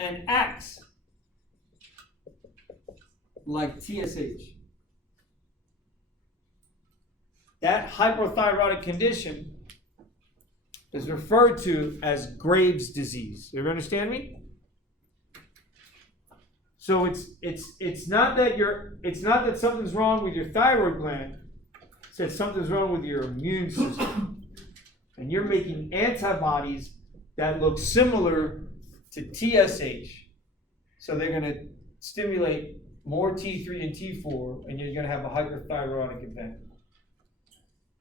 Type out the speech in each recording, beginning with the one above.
and acts like TSH. That hypothyroidic condition is referred to as Graves' disease. You understand me? So it's not that something's wrong with your thyroid gland. It's that something's wrong with your immune system, and you're making antibodies that look similar to TSH. So they're going to stimulate more T3 and T4, and you're going to have a hyperthyroidic event.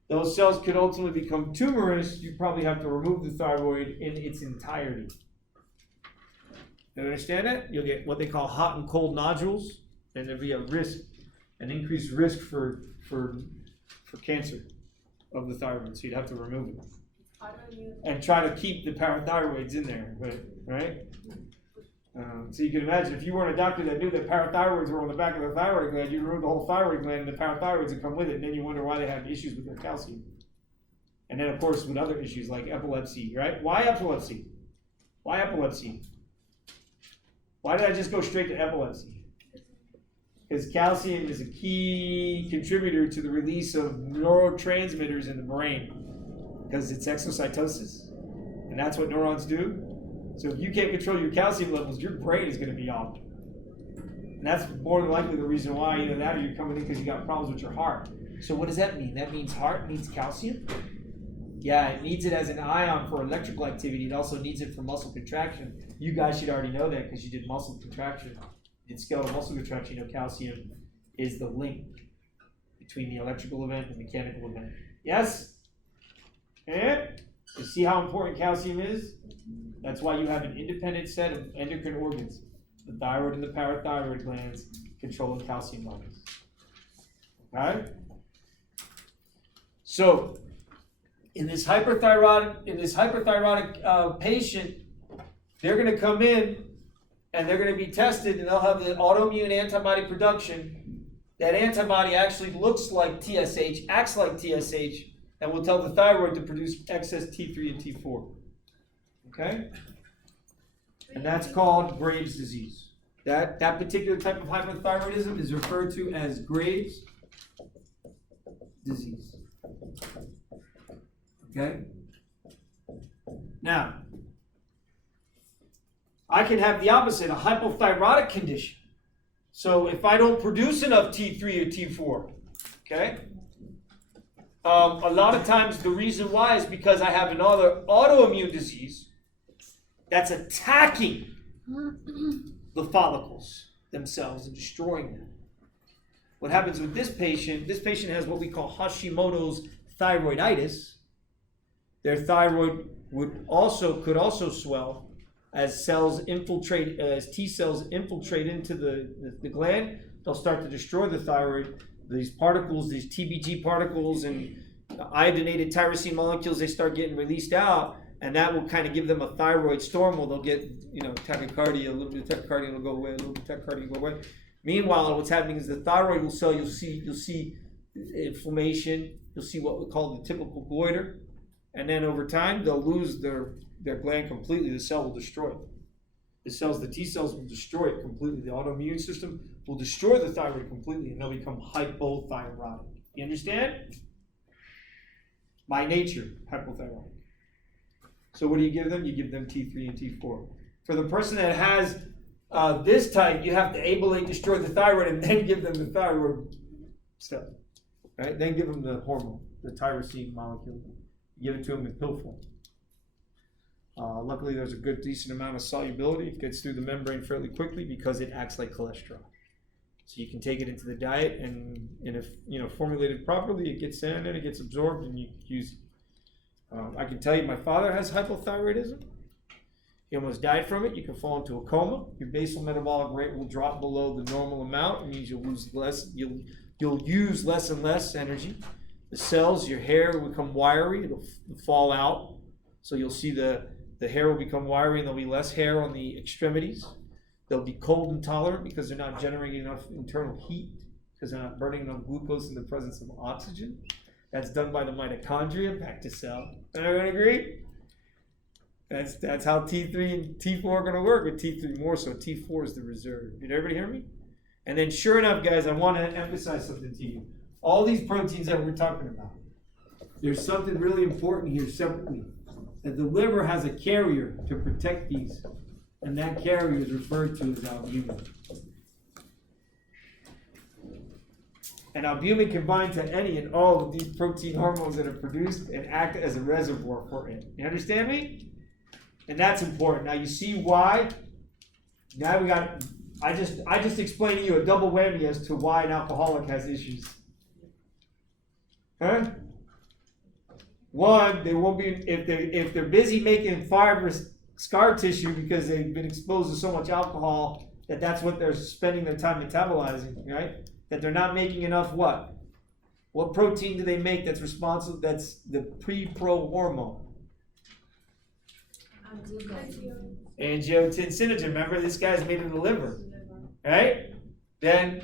Those cells could ultimately become tumorous. You probably have to remove the thyroid in its entirety. You understand that? You'll get what they call hot and cold nodules, and there'll be an increased risk for cancer of the thyroid. So you'd have to remove it and try to keep the parathyroids in there, right? So you can imagine if you weren't a doctor that knew that parathyroids were on the back of the thyroid gland, you'd remove the whole thyroid gland and the parathyroids would come with it, and then you wonder why they have issues with their calcium. And then, of course, with other issues like epilepsy, right? Why epilepsy? Why epilepsy? Why did I just go straight to epilepsy? Because calcium is a key contributor to the release of neurotransmitters in the brain, because it's exocytosis. And that's what neurons do. So if you can't control your calcium levels, your brain is going to be off. And that's more than likely the reason why either that or you're coming in because you got problems with your heart. So what does that mean? That means heart needs calcium? Yeah, it needs it as an ion for electrical activity. It also needs it for muscle contraction. You guys should already know that because you did muscle contraction. You did skeletal muscle contraction. You know calcium is the link between the electrical event and the mechanical event. Yes? And you see how important calcium is? That's why you have an independent set of endocrine organs. The thyroid and the parathyroid glands controlling calcium levels. Okay? So, in this hyperthyroid patient, they're going to come in and they're going to be tested, and they'll have the autoimmune antibody production. That antibody actually looks like TSH, acts like TSH, and will tell the thyroid to produce excess T3 and T4. Okay? And that's called Graves' disease. That particular type of hypothyroidism is referred to as Graves' disease. Okay? Now, I can have the opposite, a hypothyroidic condition. So if I don't produce enough T3 or T4, okay? A lot of times the reason why is because I have another autoimmune disease that's attacking the follicles themselves and destroying them. What happens with this patient has what we call Hashimoto's thyroiditis. Their thyroid could also swell as T cells infiltrate into the gland. They'll start to destroy the thyroid. These particles, these TBG particles and iodinated tyrosine molecules, they start getting released out, and that will kind of give them a thyroid storm where they'll get, tachycardia, a little bit of tachycardia will go away, a little bit of tachycardia will go away. Meanwhile, what's happening is the thyroid will swell. You'll see inflammation. You'll see what we call the typical goiter, and then over time they'll lose their gland completely. The cell will destroy it. The T cells will destroy it completely. The autoimmune system will destroy the thyroid completely, and they'll become hypothyroid. You understand? By nature, hypothyroid. So what do you give them? You give them T3 and T4. For the person that has this type, you have to ableate, destroy the thyroid, and then give them the thyroid stuff. Right? Then give them the hormone, the tyrosine molecule. You give it to them in pill form. Luckily, there's a good, decent amount of solubility. It gets through the membrane fairly quickly because it acts like cholesterol. So you can take it into the diet, and if formulated properly, it gets in and it gets absorbed, and you can use it. I can tell you, my father has hypothyroidism. He almost died from it. You can fall into a coma. Your basal metabolic rate will drop below the normal amount. It means you'll lose less. You'll use less and less energy. The cells, your hair will become wiry. It'll fall out. So you'll see the hair will become wiry, and there'll be less hair on the extremities. They'll be cold intolerant because they're not generating enough internal heat, because they're not burning enough glucose in the presence of oxygen. That's done by the mitochondria back to cell. Everyone agree? That's how T3 and T4 are going to work, with T3 more so. T4 is the reserve. Did everybody hear me? And then sure enough, guys, I want to emphasize something to you. All these proteins that we're talking about, there's something really important here separately. That the liver has a carrier to protect these, and that carrier is referred to as albumin. And albumin can bind to any and all of these protein hormones that are produced and act as a reservoir for it. You understand me? And that's important. Now you see why. Now we got. I just explained to you a double whammy as to why an alcoholic has issues. Huh? One, they won't be if they're busy making fibrous scar tissue because they've been exposed to so much alcohol that's what they're spending their time metabolizing, right? That they're not making enough what? What protein do they make that's responsible? That's the pre-pro hormone. Angiotensinogen. Remember, this guy's made in the liver, right? Then,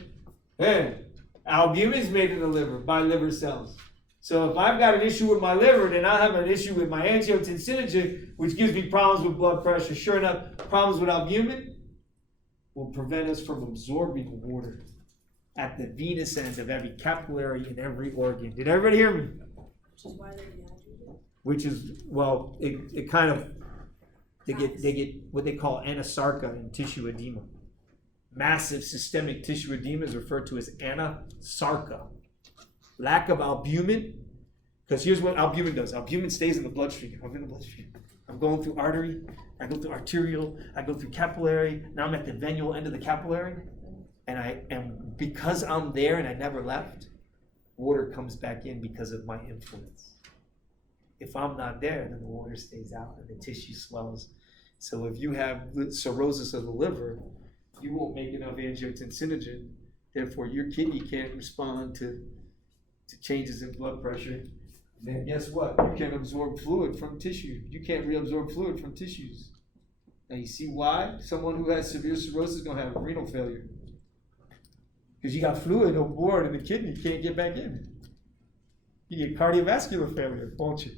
albumin is made in the liver by liver cells. So if I've got an issue with my liver, then I have an issue with my angiotensinogen, which gives me problems with blood pressure. Sure enough, problems with albumin will prevent us from absorbing water at the venous end of every capillary in every organ. Did everybody hear me? Which is why they're dehydrated. Which is, well, it kind of, they get what they call anasarca and tissue edema. Massive systemic tissue edema is referred to as anasarca. Lack of albumin, because here's what albumin does. Albumin stays in the bloodstream. I'm in the bloodstream. I'm going through artery, I go through arterial, I go through capillary. Now I'm at the venule end of the capillary. And because I'm there and I never left, water comes back in because of my influence. If I'm not there, then the water stays out and the tissue swells. So if you have cirrhosis of the liver, you won't make enough angiotensinogen. Therefore, your kidney can't respond to changes in blood pressure. Then guess what? You can't absorb fluid from tissue. You can't reabsorb fluid from tissues. Now you see why? Someone who has severe cirrhosis is going to have renal failure. Because you got fluid on board in the kidney, you can't get back in. You get cardiovascular failure, won't you?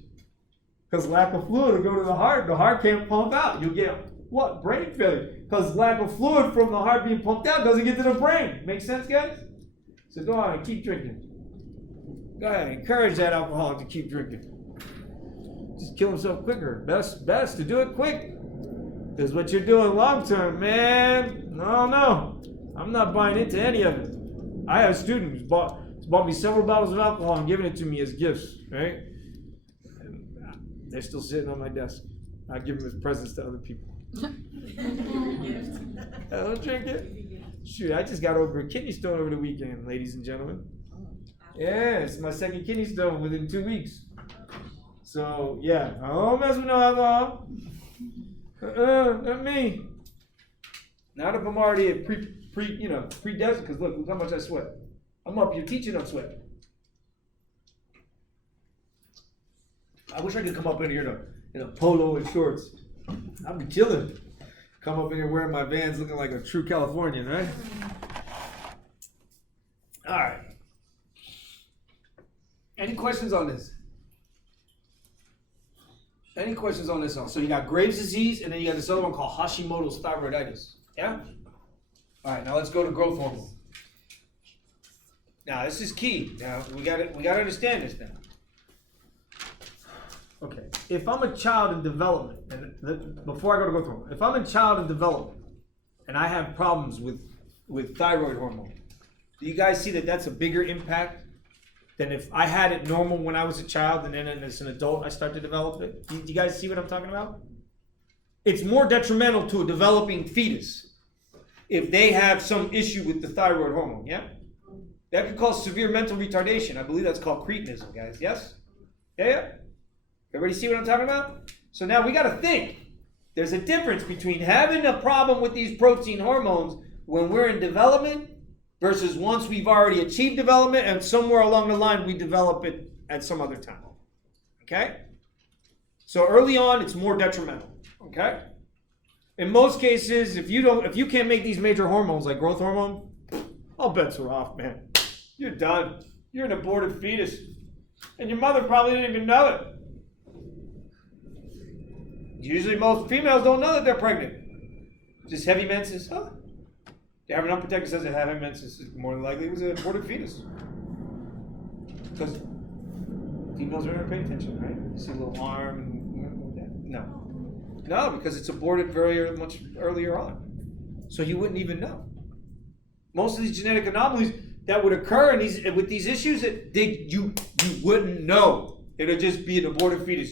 Because lack of fluid will go to the heart can't pump out. You'll get what? Brain failure. Because lack of fluid from the heart being pumped out doesn't get to the brain. Make sense, guys? So go on and keep drinking. Go ahead, encourage that alcoholic to keep drinking. Just kill himself quicker. Best to do it quick. Because what you're doing long term, man, no. I'm not buying into any of it. I have a student who's bought me several bottles of alcohol and given it to me as gifts, right? And they're still sitting on my desk. I give them as presents to other people. I don't drink it. Shoot, I just got over a kidney stone over the weekend, ladies and gentlemen. Yeah, it's my second kidney stone within 2 weeks. So, yeah, I don't mess with no alcohol. Not me. Not if I'm already at pre-desert, because look how much I sweat. I'm up here teaching on sweat. I wish I could come up in here in a polo and shorts. I'd be chilling. Come up in here wearing my Vans looking like a true Californian, right? All right. Any questions on this? Any questions on this one? So you got Graves' disease, and then you got this other one called Hashimoto's thyroiditis. Yeah? All right, now let's go to growth hormone. Now this is key. Now we got to understand this now. Okay, if I'm a child in development, and before I go to growth hormone, if I'm a child in development and I have problems with thyroid hormone, do you guys see that that's a bigger impact than if I had it normal when I was a child and then as an adult I start to develop it? Do you guys see what I'm talking about? It's more detrimental to a developing fetus if they have some issue with the thyroid hormone, yeah? That could cause severe mental retardation. I believe that's called cretinism, guys, yes? Yeah? Everybody see what I'm talking about? So now we got to think. There's a difference between having a problem with these protein hormones when we're in development versus once we've already achieved development and somewhere along the line we develop it at some other time. Okay? So early on, it's more detrimental. Okay? In most cases, if you can't make these major hormones like growth hormone, all bets are off, man. You're done. You're an aborted fetus. And your mother probably didn't even know it. Usually most females don't know that they're pregnant. Just heavy menses, huh? They have an unprotected says they have heavy menses. More than likely it was an aborted fetus. Because females are never paying attention, right? You see a little arm. No, because it's aborted very much earlier on. So you wouldn't even know. Most of these genetic anomalies that would occur with these issues, you wouldn't know. It'll just be an aborted fetus.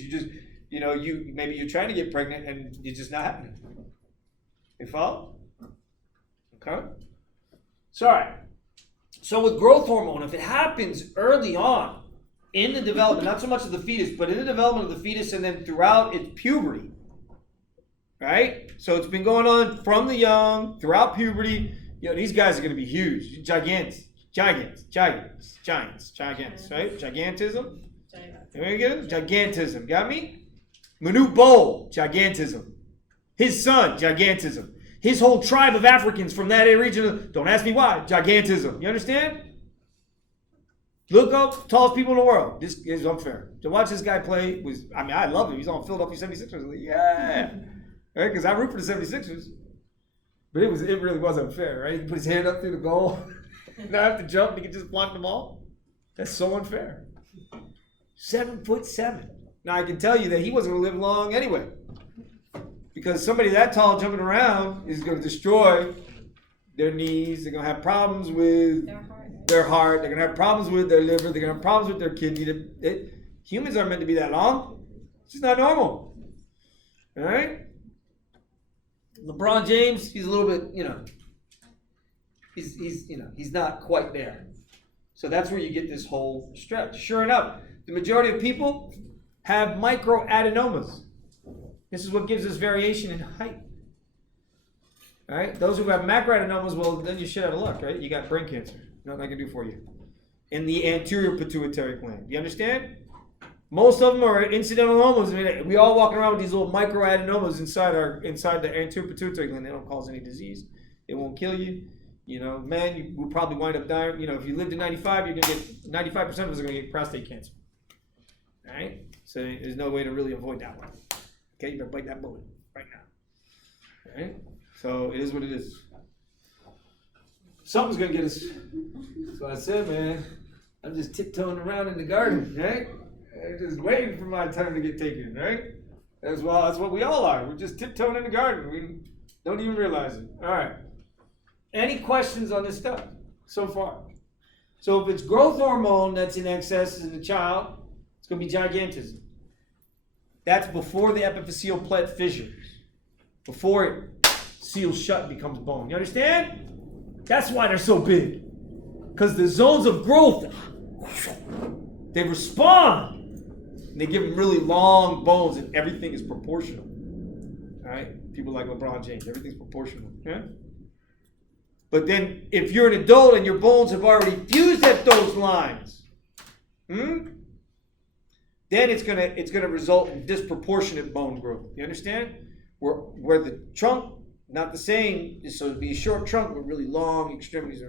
Maybe you're trying to get pregnant and it's just not happening. You follow? Okay. Sorry. So with growth hormone, if it happens early on in the development, not so much of the fetus, but in the development of the fetus and then throughout its puberty, right? So it's been going on from the young, throughout puberty. These guys are going to be huge. Giants, right? Gigantism. You get it? Gigantism. Got me? Manute Bol, gigantism. His son, gigantism. His whole tribe of Africans from that region, don't ask me why, gigantism. You understand? Look up, tallest people in the world. This is unfair. To watch this guy play I love him. He's on Philadelphia 76ers. Yeah. Right? Because I root for the 76ers. But it really was unfair, right? He put his hand up through the goal. Not have to jump, and he could just block the ball. That's so unfair. 7'7". Now I can tell you that he wasn't going to live long anyway. Because somebody that tall jumping around is going to destroy their knees. They're going to have problems with their heart. They're going to have problems with their liver. They're going to have problems with their kidney. Humans aren't meant to be that long. It's just not normal. All right? LeBron James, he's a little bit, he's not quite there. So that's where you get this whole stretch. Sure enough, the majority of people have microadenomas. This is what gives us variation in height. All right? Those who have macroadenomas, well, then you're shit out of luck, right? You got brain cancer. Nothing I can do for you. In the anterior pituitary gland. You understand? Most of them are incidental anomas. We all walking around with these little microadenomas inside the anterior pituitary gland. They don't cause any disease. It won't kill you. You will probably wind up dying. If you lived to 95, you're gonna get 95% of us are gonna get prostate cancer. All right. So there's no way to really avoid that one. Okay, you better bite that bullet right now. All right. So it is what it is. Something's gonna get us. That's what I said, man. I'm just tiptoeing around in the garden, right? I'm just waiting for my time to get taken, right? That's what we all are. We're just tiptoeing in the garden. We don't even realize it. All right. Any questions on this stuff so far? So if it's growth hormone that's in excess in the child, it's going to be gigantism. That's before the epiphyseal plate fissures. Before it seals shut and becomes bone. You understand? That's why they're so big. Because the zones of growth, they respond. They give them really long bones and everything is proportional. All right? People like LeBron James, everything's proportional. Yeah? But then if you're an adult and your bones have already fused at those lines, then it's gonna result in disproportionate bone growth. You understand? Where the trunk, not the same, so it'd be a short trunk with really long extremities,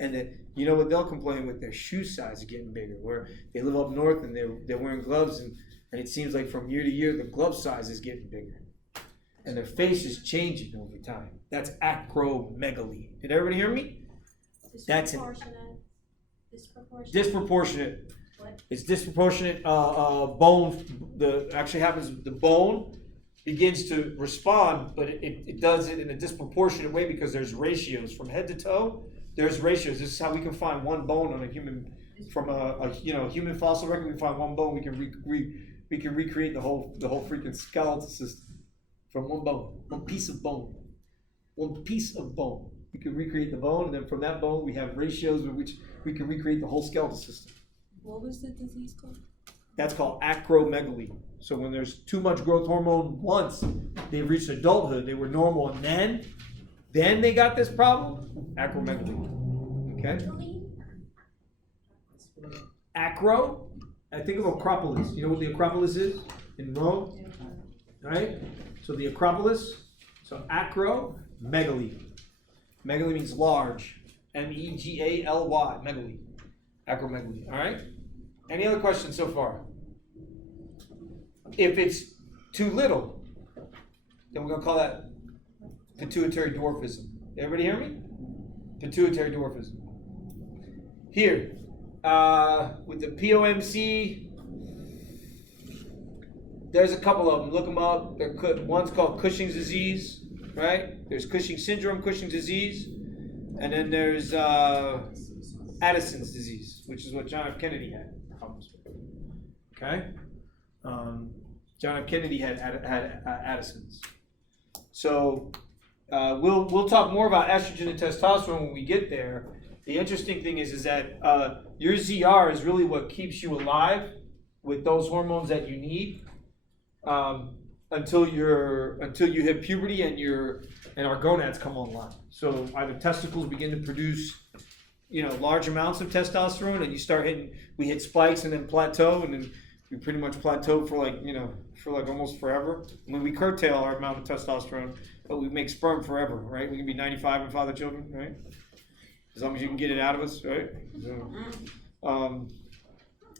and then you know what they'll complain with? Their shoe size is getting bigger. Where they live up north and they're wearing gloves, and it seems like from year to year the glove size is getting bigger. And their face is changing over time. That's acromegaly. Did everybody hear me? That's disproportionate. What? It's disproportionate bone. Actually happens. The bone begins to respond, but it does it in a disproportionate way because there's ratios from head to toe. There's ratios. This is how we can find one bone on a human from a human fossil record. We can find one bone. We can recreate the whole freaking skeletal system. From one bone, one piece of bone. We can recreate the bone, and then from that bone, we have ratios with which we can recreate the whole skeletal system. What was the disease called? That's called acromegaly. So when there's too much growth hormone once, they've reached adulthood, they were normal, and then they got this problem, acromegaly. Okay? Acro, I think of Acropolis. You know what the Acropolis is in Rome? Right? So the Acropolis, so acromegaly. Megaly means large. Megaly. Megaly. Acromegaly. All right? Any other questions so far? If it's too little, then we're gonna call that pituitary dwarfism. Everybody hear me? Pituitary dwarfism. Here, with the POMC, there's a couple of them. Look them up. One's called Cushing's disease, right? There's Cushing syndrome, Cushing's disease, and then there's Addison's disease, which is what John F. Kennedy had problems with. Okay, John F. Kennedy had Addison's. So we'll talk more about estrogen and testosterone when we get there. The interesting thing is that your ZR is really what keeps you alive with those hormones that you need until you hit puberty and our gonads come online. So either testicles begin to produce large amounts of testosterone, and we hit spikes and then plateau, and then we pretty much plateau for almost forever. I mean, we curtail our amount of testosterone, but we make sperm forever, right? We can be 95 and father children, right? As long as you can get it out of us, right? So,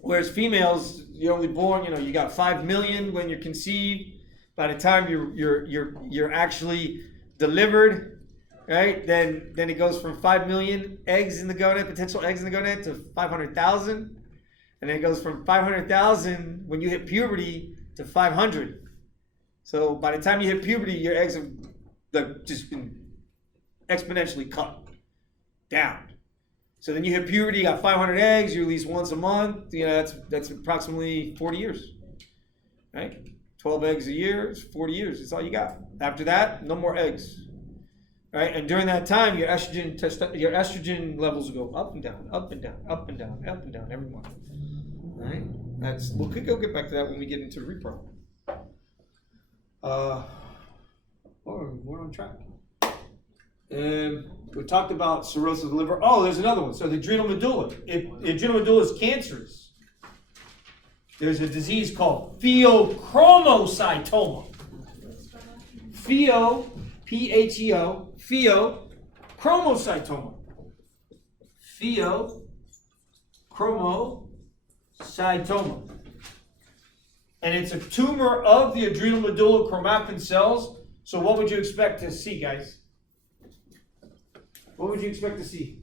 whereas females, you're only born, you got 5 million when you're conceived. By the time you're actually delivered, right? Then it goes from 5 million eggs in the gonad, potential eggs in the gonad, to 500,000, and then it goes from 500,000 when you hit puberty to 500. So by the time you hit puberty, your eggs have just been exponentially cut down. So then you hit puberty, you got 500 eggs, you release once a month. That's approximately 40 years, right? 12 eggs a year is 40 years. That's all you got. After that, no more eggs, right? And during that time, your estrogen levels will go up and down, up and down, up and down, up and down every month, right? We'll get back to that when we get into repro. We're on track. We talked about cirrhosis of the liver. Oh, there's another one. So the adrenal medulla. If the adrenal medulla is cancerous, there's a disease called pheochromocytoma. P-H-E-O, pheochromocytoma. Pheochromocytoma. And it's a tumor of the adrenal medulla chromatin cells. So what would you expect to see, guys? What would you expect to see?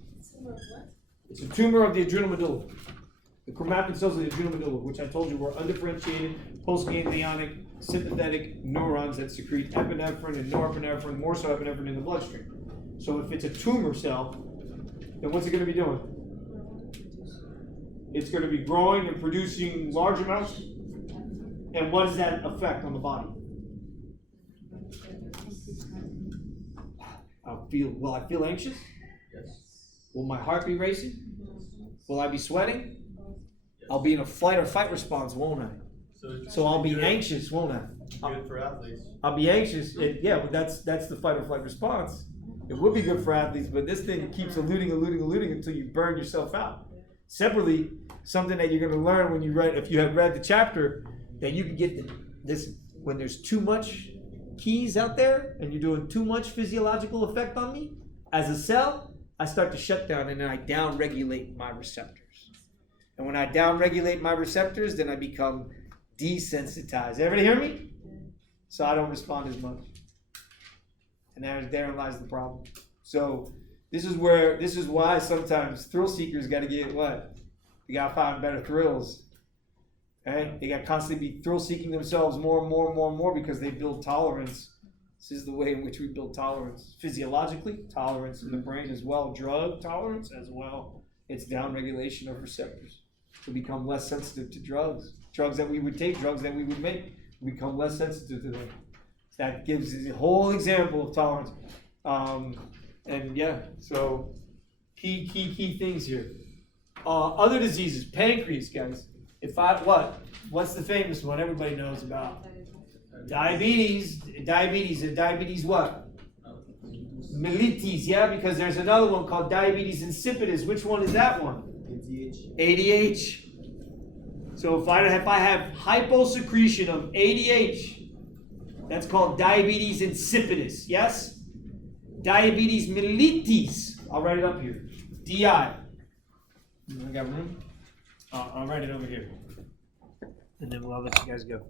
It's a tumor of the adrenal medulla. The chromatin cells of the adrenal medulla, which I told you were undifferentiated, postganglionic, sympathetic neurons that secrete epinephrine and norepinephrine, more so epinephrine in the bloodstream. So if it's a tumor cell, then what's it going to be doing? It's going to be growing and producing large amounts. And what does that affect on the body? Will I feel anxious? Yes. Will my heart be racing? Will I be sweating? I'll be in a flight or fight response, won't I? So I'll be anxious, won't I? Good for athletes. I'll be anxious. But that's the fight or flight response. It would be good for athletes, but this thing keeps eluding until you burn yourself out. Separately, something that you're going to learn when if you have read the chapter, that you can get this when there's too much keys out there and you're doing too much physiological effect on me, as a cell, I start to shut down and then I down-regulate my receptors. And when I down-regulate my receptors, then I become desensitized. Everybody hear me? So I don't respond as much. And therein lies the problem. So this is why sometimes thrill seekers got to get what? They got to find better thrills. Right? They got to constantly be thrill seeking themselves more and more and more and more because they build tolerance. This is the way in which we build tolerance. Physiologically, tolerance in the brain as well. Drug tolerance as well. It's down regulation of receptors to become less sensitive to drugs. Drugs that we would take, drugs that we would make, become less sensitive to them. That gives a whole example of tolerance. So key things here. Other diseases, pancreas, guys. What's the famous one everybody knows about? Diabetes what? Mellitus, yeah, because there's another one called diabetes insipidus. Which one is that one? ADH. So if I have hyposecretion of ADH, that's called diabetes insipidus, yes? Diabetes mellitus, I'll write it up here. DI. I got room? I'll write it over here. And then I'll let you guys go.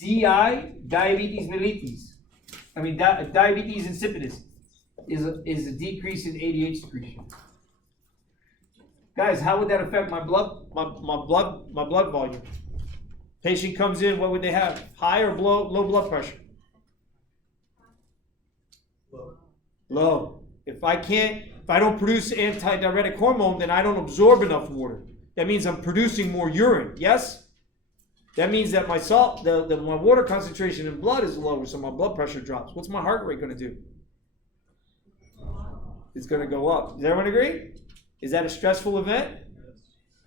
DI, diabetes mellitus. I mean, diabetes insipidus is a decrease in ADH secretion. Guys, how would that affect my blood volume? Patient comes in, what would they have? High or low blood pressure? Low. If I don't produce antidiuretic hormone, then I don't absorb enough water. That means I'm producing more urine. Yes? That means that my my water concentration in blood is lower, so my blood pressure drops. What's my heart rate going to do? It's going to go up. Does everyone agree? Is that a stressful event?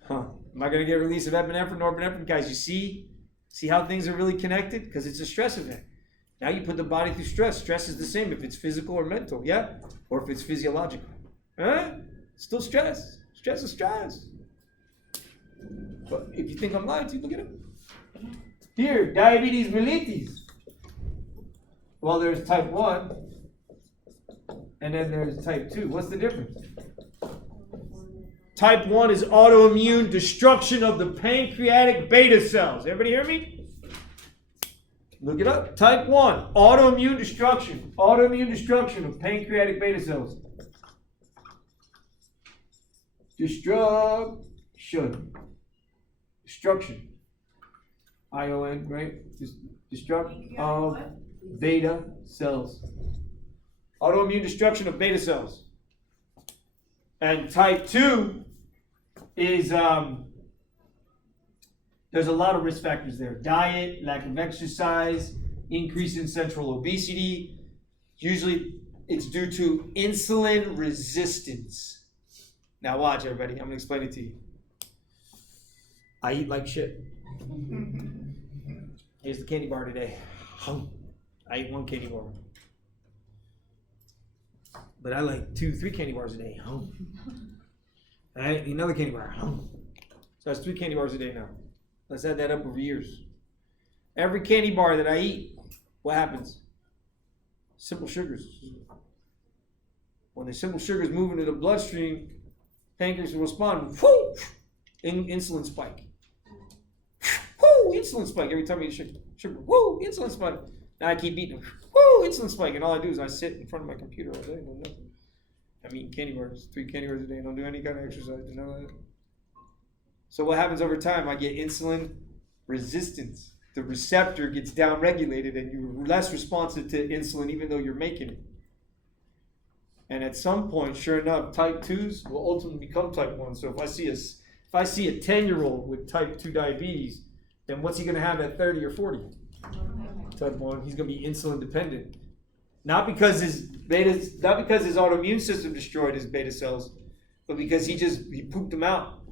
Huh. Am I going to get a release of epinephrine, norepinephrine? Guys, you see how things are really connected? Because it's a stress event. Now you put the body through stress. Stress is the same if it's physical or mental, yeah? Or if it's physiological. Huh? Still stress. Stress is stress. But if you think I'm lying to you, look it up. Here, diabetes mellitus. Well, there's type 1, and then there's type 2. What's the difference? Type 1 is autoimmune destruction of the pancreatic beta cells. Everybody hear me? Look it up. Type 1, autoimmune destruction. Autoimmune destruction of pancreatic beta cells. Destruction. ION, right? Destruction of beta cells. Autoimmune destruction of beta cells. And type 2 is, there's a lot of risk factors there. Diet, lack of exercise, increase in central obesity. Usually it's due to insulin resistance. Now watch, everybody. I'm going to explain it to you. I eat like shit. Here's the candy bar today. I ate 1 candy bar. But I like 2-3 candy bars a day. I eat another candy bar. So that's 3 candy bars a day now. Let's add that up over years. Every candy bar that I eat, what happens? Simple sugars. When the simple sugars move into the bloodstream, pancreas will respond. Whoo! Insulin spike. Whoo! Insulin spike every time I eat sugar. Whoo! Insulin spike. Now I keep eating. Whoo! Insulin spike. And all I do is I sit in front of my computer all day. No nothing. I'm eating candy bars. 3 candy bars a day. Don't do any kind of exercise. None of that. So what happens over time? I get insulin resistance. The receptor gets downregulated and you're less responsive to insulin even though you're making it. And at some point, sure enough, type 2s will ultimately become type 1. So if I see a 10-year-old with type 2 diabetes, then what's he going to have at 30 or 40? Type 1. He's going to be insulin dependent. Not because his autoimmune system destroyed his beta cells, but because he pooped them out.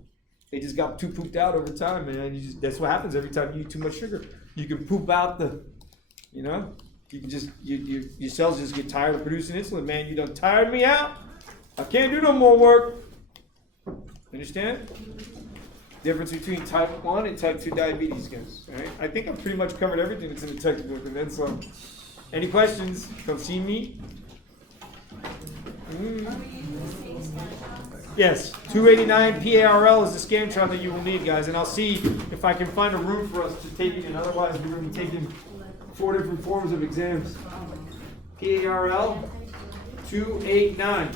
They just got too pooped out over time, man. That's what happens every time you eat too much sugar. You can poop out you can just, your cells just get tired of producing insulin, man. You done tired me out. I can't do no more work. Understand? Difference between type 1 and type 2 diabetes, guys. All right? I think I've pretty much covered everything that's in the textbook and then some. Any questions? Come see me. Yes, 289 PARL is the Scantron that you will need, guys, and I'll see if I can find a room for us to take it in. Otherwise, we're going to be taking 4 different forms of exams. PARL 289.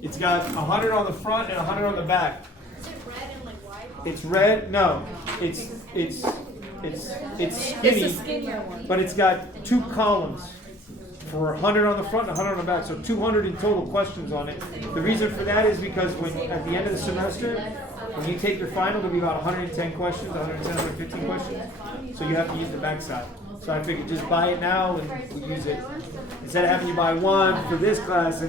It's got 100 on the front and 100 on the back. Is it red and like white? It's red? No, it's skinny, but it's got 2 columns for 100 on the front and 100 on the back, so 200 in total questions on it. The reason for that is because at the end of the semester, when you take your final, there'll be about 110 questions, 110, 115 questions, so you have to use the back side. So I figured just buy it now and we'll use it. Instead of having you buy 1 for this class,